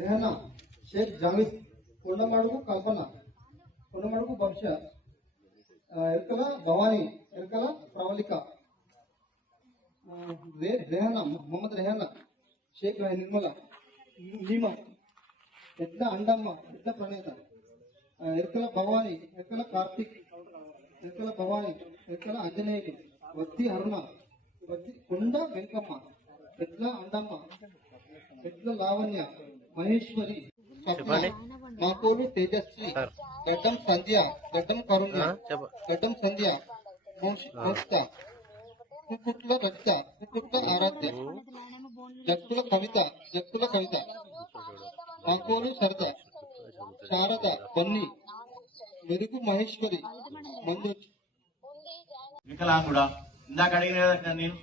రెహనా షేక్ జావిద్, కొండమడుగు కల్పన, కొండమడుగు భవిష్య, ఎర్కల భవానీ, ఎర్కల ప్రవళిక, రెహనా మొహమ్మద్ రెహనా, షేక్ నిర్మల, లీమా, ఎడ్ల అండమ్మ, ఎడ్ల ప్రణేత, ఎర్కల భవానీ, ఎర్కల కార్తిక్, ఎర్కల భవానీ, ఎర్కల అంజనేయులు, వద్ది అరుణ, వద్ది కొండ వెంకమ్మ, ఎడ్ల అండమ్మ, ఎడ్ల లావణ్య, మహేశ్వరి, స్వప్న, మాకోలు తేజస్వి, గడ్డం సంధ్య, గడ్డం కరుణ్య, గడ్డం సంధ్య, మోస్త, కుక్కుట్ల రక్త, కుక్కుట్ల ఆరాధ్య, జక్కుల కవిత, జక్కుల కవిత, మాకోలు సరద, శారద, బన్ని, మెరుగు మహేశ్వరి, మంజు. వికలాంగుడా ఇందాక అడిగిన నేను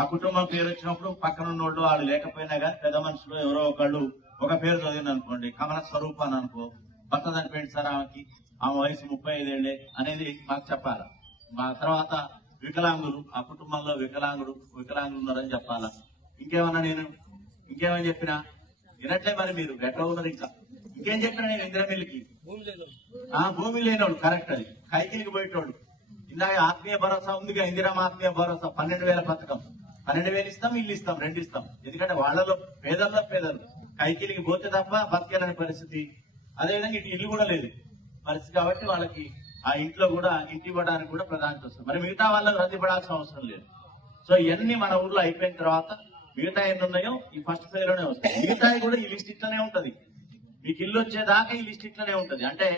ఆ కుటుంబం పేరు వచ్చినప్పుడు పక్కన ఉన్నోళ్ళు వాళ్ళు లేకపోయినా కానీ పెద్ద మనుషులు ఎవరో ఒకళ్ళు ఒక పేరు చదివింది అనుకోండి, కమల స్వరూప అని అనుకో, భర్త చనిపోయింది సార్ ఆమె వయసు 35 ఏళ్లే అనేది మాకు చెప్పాలా. మా తర్వాత వికలాంగులు, ఆ కుటుంబంలో వికలాంగులు ఉన్నారని చెప్పాలా. ఇంకేమని చెప్పినా వినట్లే మరి మీరు ఎట్లా ఉన్నారు. ఇంకేం చెప్పినా నేను ఇందిరామిల్లికి భూమి లేనోడు కరెక్ట్, అది కైకిలికి పోయేటోడు. ఇందాక ఆత్మీయ భరోసా ఉందిగా, ఇందిరామ ఆత్మీయ భరోసా 12,000 పథకం, 12,000 ఇస్తాం, ఇల్లు ఇస్తాం, 2 ఇస్తాం. ఎందుకంటే వాళ్ళలో పేదలు కైకిలికి పోతే తప్ప బతకాలని పరిస్థితి. అదేవిధంగా ఇటు ఇల్లు కూడా లేదు పరిస్థితి, కాబట్టి వాళ్ళకి ఆ ఇంట్లో కూడా ఇంటి ఇవ్వడానికి కూడా ప్రాధాన్యత వస్తుంది. మరి మిగతా వాళ్ళకి రద్దీ పడాల్సిన అవసరం లేదు. సో ఇవన్నీ మన ఊర్లో అయిపోయిన తర్వాత మిగతా ఎన్ని ఉన్నాయో ఈ ఫస్ట్ ఫేజ్ లోనే వస్తాయి. మిగతా కూడా ఈ లిస్ట్ ఇట్లనే ఉంటది, మీకు ఇల్లు వచ్చేదాకా ఈ లిస్ట్ ఇట్లనే ఉంటది. అంటే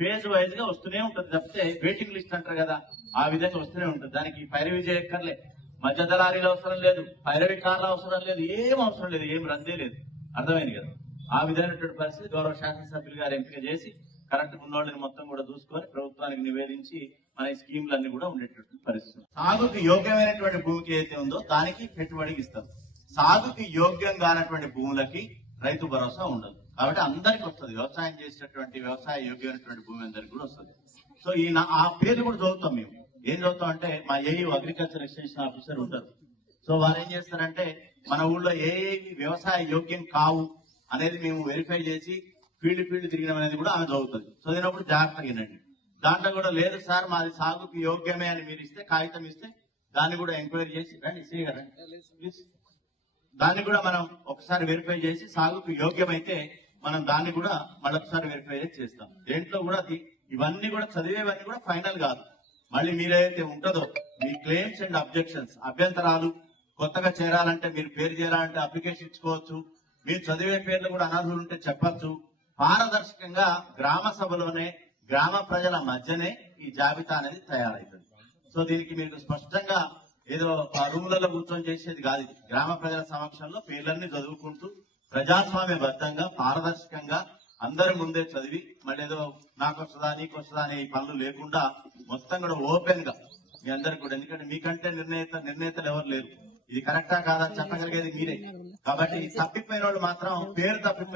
ఫేజ్ వైజ్ గా వస్తూనే ఉంటది తప్పితే వెయిటింగ్ లిస్ట్ అంటారు కదా, ఆ విధంగా వస్తూనే ఉంటుంది. దానికి పైరవి చేయక్కర్లే, మధ్య దళారీలు అవసరం లేదు, పైరవి కార్లు అవసరం లేదు, ఏం అవసరం లేదు, ఏం రద్దే లేదు. అర్థమైంది కదా. ఆ విధమైనటువంటి పరిస్థితి గౌరవ శాసనసభ్యులు గారు ఎంపిక చేసి కరెక్ట్ ఉన్నోళ్ళని మొత్తం కూడా చూసుకొని ప్రభుత్వానికి నివేదించి మన ఈ స్కీమ్లన్నీ కూడా ఉండేటటువంటి పరిస్థితి. సాగుకి యోగ్యమైనటువంటి భూమికి ఏదైతే ఉందో దానికి పెట్టుబడికి ఇస్తాం. సాగుకి యోగ్యం కానటువంటి భూములకి రైతు భరోసా ఉండదు. కాబట్టి అందరికి వస్తుంది, వ్యవసాయం చేసేటటువంటి వ్యవసాయ యోగ్యమైనటువంటి భూమి అందరికి కూడా వస్తుంది. సో ఈ ఆ పేర్లు కూడా చదువుతాం మేము. ఏం చదువుతాం అంటే మా ఏయూ అగ్రికల్చర్ ఎక్స్టెన్షన్ ఆఫీసర్ ఉంటారు. సో వారు ఏం చేస్తారంటే మన ఊళ్ళో ఏ వ్యవసాయ యోగ్యం కావు అనేది మేము వెరిఫై చేసి ఫీల్డ్ తిరిగడం అనేది కూడా ఆమె చదువుతుంది. చదివినప్పుడు జాగ్రత్తగా వినండి. దాంట్లో కూడా లేదు సార్ మాది సాగుకి యోగ్యమే అని మీరు ఇస్తే, కాగితం ఇస్తే దాన్ని కూడా ఎంక్వైరీ చేసి రండి ప్లీజ్, దాన్ని కూడా మనం ఒకసారి వెరిఫై చేసి సాగుకు యోగ్యమైతే మనం దాన్ని కూడా మళ్ళొకసారి వెరిఫై చేస్తాం. దేంట్లో కూడా ఇవన్నీ కూడా చదివేవన్నీ కూడా ఫైనల్ కాదు. మళ్ళీ మీరేదైతే ఉంటుందో మీ క్లెయిమ్స్ అండ్ అబ్జెక్షన్స్, అభ్యంతరాలు, కొత్తగా చేరాలంటే మీరు పేరు చేరాలంటే అప్లికేషన్ ఇచ్చుకోవచ్చు. మీరు చదివే పేర్లు కూడా అనర్హులు ఉంటే చెప్పచ్చు. పారదర్శకంగా గ్రామ సభలోనే గ్రామ ప్రజల మధ్యనే ఈ జాబితా అనేది తయారవుతుంది. సో దీనికి మీకు స్పష్టంగా ఏదో ఆ రూములలో కూర్చొని చేసేది కాదు. గ్రామ ప్రజల సమక్షంలో పేర్లన్నీ చదువుకుంటూ ప్రజాస్వామ్యబద్ధంగా పారదర్శకంగా అందరి ముందే చదివి మళ్ళీ ఏదో నాకు వస్తుందా నీకు వస్తుందా అనే పనులు లేకుండా మొత్తం కూడా ఓపెన్ గా మీ అందరికి కూడా, ఎందుకంటే మీకంటే నిర్ణేతలు ఎవరు లేరు. ఇది కరెక్టా కాదా చెప్పగలిగేది మీరే. కాబట్టి తప్పిపోయిన వాళ్ళు మాత్రం పేరు తప్పిపోయిన